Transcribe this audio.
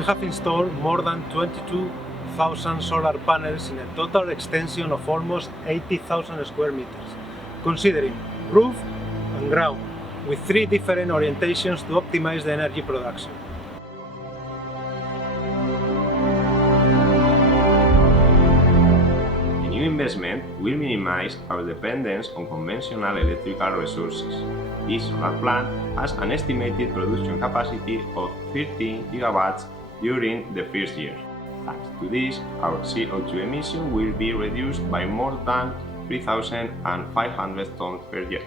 We have installed more than 22,000 solar panels in a total extension of almost 80,000 square meters, considering roof and ground, with 3 different orientations to optimize the energy production. The new investment will minimize our dependence on conventional electrical resources. This solar plant has an estimated production capacity of 13 gigawatts during the first year. Thanks to this, our CO2 emission will be reduced by more than 3,500 tons per year.